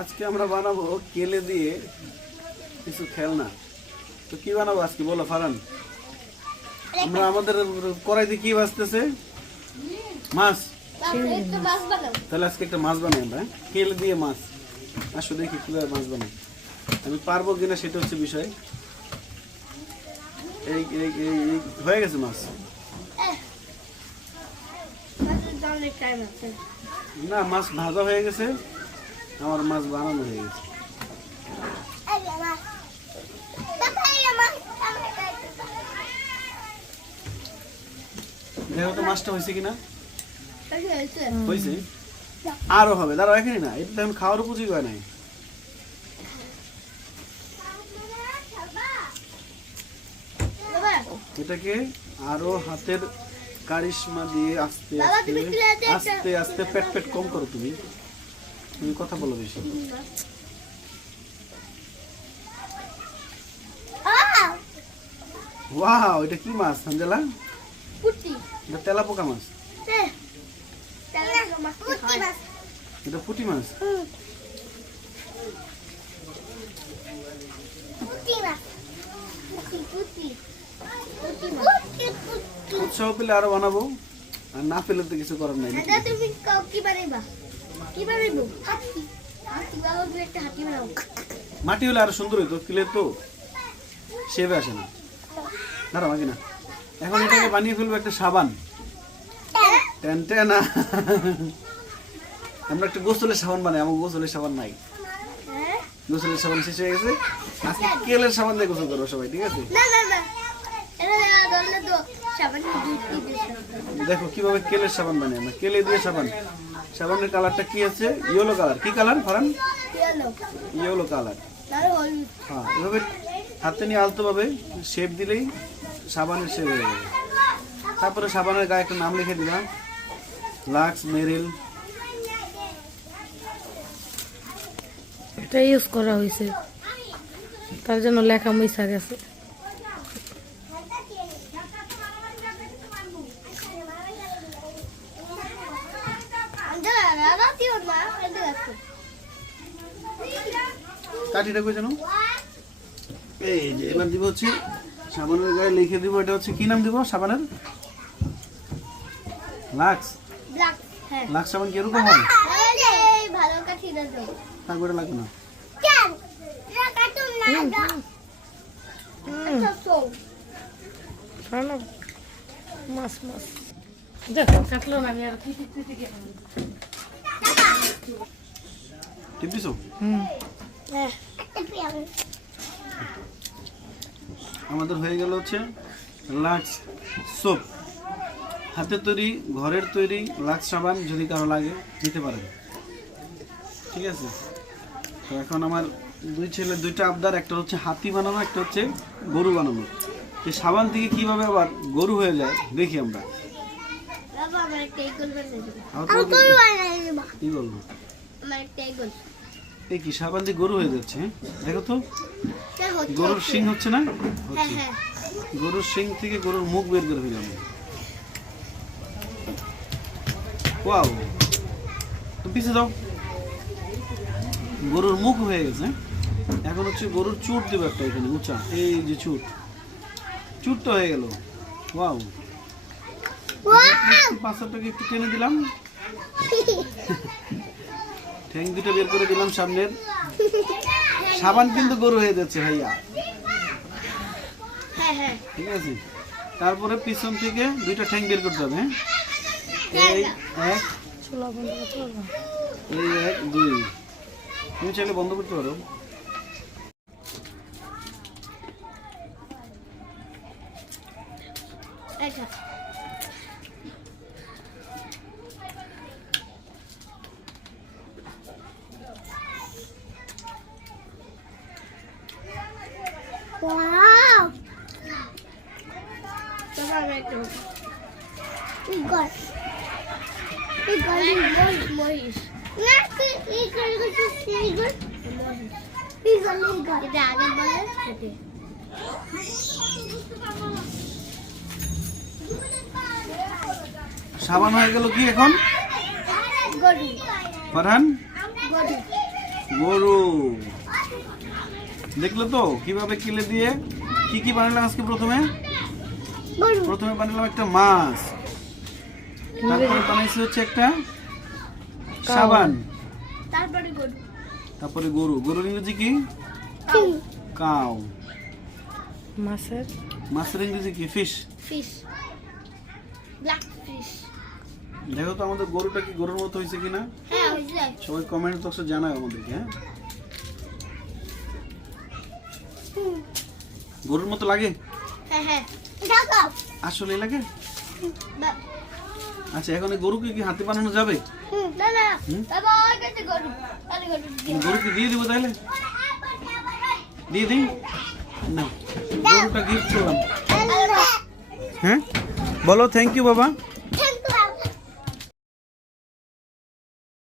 আজকে আমরা বানাবো কেলে দিয়ে কিছু খেলনা। তো কি বানাবো আজকে বলো ফারান? আমরা আমাদের কড়াইতে কি ভাজতেছে? মাছ। তাহলে আজকে একটা মাছ বানাই আমরা, কেলে দিয়ে মাছ। আসো দেখি কিভাবে মাছ বানাই। আমি পারবো কিনা সেটা হচ্ছে বিষয়। এই এই এই হয়ে গেছে মাছ। না, মাছ ভাজা হয়ে গেছে, আমার মাছ বানানো হয়ে গেছে। দেখো তো মাছটা হয়েছে কিনা। হয়েছে, আরো হবে। দাঁড়াও, এখানে না, এটা এখন খাওয়ার উপযোগী হয় নাই। এটাকে আরো হাতের কারিশমা দিয়ে আস্তে আস্তে আস্তে আস্তে পেট পেট কম করো। তুমি তুমি কথা বলো বেশি। ওয়াও, এটা কি মাছ আঞ্জেলা? এটা তেলাপোকা মাছ। এটা পুঁটি মাছ। উৎসাহ পেলে আরো বানাবো, আর না পেলে তো কিছু করার নাই। মাটি হলে আরো সুন্দর হইতো, ক্লিয়ার তো সেবে আসে না। দাঁড়াও আগে না, এখন এটাকে বানিয়ে ফেলবো একটা সাবান। না, আমরা একটা গোসলের সাবান বানাই। আমার গোসলের সাবান নাই, গোসলের সাবান শেষ হয়ে গেছে। আজকে কেলের সাবান দিয়ে গোসল করবো সবাই, ঠিক আছে? দেখো কিভাবে কেলের সাবান বানাই আমরা। কেলে দিয়ে সাবান। সাবানের কালারটা কি আছে? Yellow colour. কি কালার ফারান? Yellow colour. হ্যাঁ, এভাবে হাতে নিয়ে আলতো ভাবে শেপ দিলেই সাবানের শেপ হয়ে যাবে। তারপরে সাবানের গায়ে একটা নাম লিখে দিলাম, লাক্স মেরিল। এটা ইউজ করা হয়েছে, তার জন্য লেখা মিশা গেছে। কাঠিটা কই জানো? এই যে এবার দিব হচ্ছে সাবানের গায়ে লিখে দিব, এটা হচ্ছে কি নাম দিব সাবানের? লাক্স। লাক্স সাবান কি এরকম হয়? তারপরে লাগবে না। মাছ মাছ দেখো কাটলো না। আমি আর কি টিপিছো? আমাদের হয়ে গেল হচ্ছে লাক্স সোপ। হাতে তৈরি, ঘরের তৈরি লাক্স সাবান। যদি কারো লাগে নিতে পারেন, ঠিক আছে? তো এখন আমার দুই ছেলে দুইটা আবদার, একটা হচ্ছে হাতি বানানো, একটা হচ্ছে গরু বানানো। এই সাবান থেকে কিভাবে আবার গরু হয়ে যায় দেখি আমরা। কি বলবো? এই কি সাবান দিয়ে গরু হয়ে যাচ্ছে? দেখো তো, গরুর শিং হচ্ছে না? গরুর শিং থেকে গরুর মুখ বের করে ফেলাম। ওয়াও, তো পিছিয়ে দাও। গরুর মুখ হয়ে গেছে। এখন হচ্ছে গরুর চুট দেবো একটা এখানে উঁচা। এই যে চুটটা হয়ে গেল। ওয়াও, পাঁচটাকে একটু টেনে দিলাম, ঠ্যাং দুটো বের করে দিলাম সামনের। সাবান কিন্তু গরু হয়ে যাচ্ছে ভাইয়া, ঠিক আছে? তারপরে পিছন থেকে দুইটা ঠ্যাং বের করতে হবে। এই এক, এই এক, দুই। তুমি চাইলে বন্ধ করতে পারো। সাবান হয়ে গেল কি এখন? ফারহান গরু। দেখলে তো কিভাবে কিলে দিয়ে কি কি বানালাম আজকে। প্রথমে বানালাম একটা মাছ, তারপরে বানাইছি হচ্ছে একটা সাবান, তারপরে গরু। গরুর ইংরেজি কি? কাউ। মাছের ইংরেজি কি? ফিশ। দেখো তো আমাদের গরুটা কি গরুর মতো হয়েছে কিনা, সবাই কমেন্ট বক্সে জানাও আমাদেরকে। হ্যাঁ, গরুর মতো লাগে? আসলে লাগে? আচ্ছা, এখন এই গরুকে কি হাতে বানানো যাবে? গরুকে দিয়ে দিব তাহলে? দিয়ে দিই না, গরুটা গিফট করলাম। হ্যাঁ, বলো থ্যাংক ইউ বাবা।